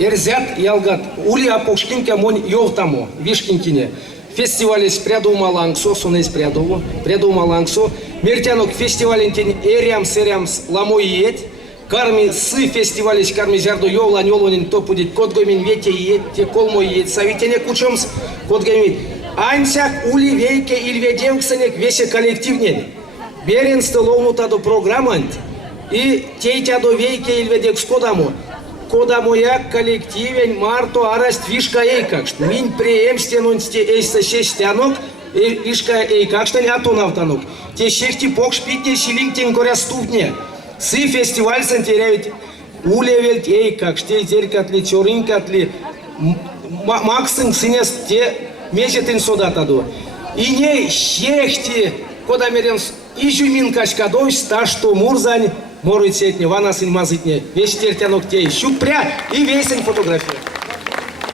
Эрзят ялгат ули апошкинка монь йовтамо вишкинкине. Фестиваль прядумалангсо, сонес прядумалангсо. Мертянок фестивалентин эриамс ламоиет. Карми сы фестиваль карми жарду йовлан йолонин то будет кодгомин вете иет, те колмо иет. Савитене кучомс кодгомин. Аньсяк ули вейке ильведевксенек весе коллективнен. Беренсты лоунутаду программант. И тейтяду вейке ильведек скодамо. Кодамояк коллективен марто араст вишка эйкак. Минь преемстенунсте эйса шестянок, вишка эйкак, что не атонавтанок. Те шехти покшпитне шилингтен горя ступне. Сы фестиваль сантеряют улевельт эйкак, что зеркатли, чоринкатли, максин синес те месетин содатаду. И не шехти, кодамеренс ижумин качкадой, что мурзань, морыцетне, ванасин мазытне, весь тертянок тей, щупря и весень фотография.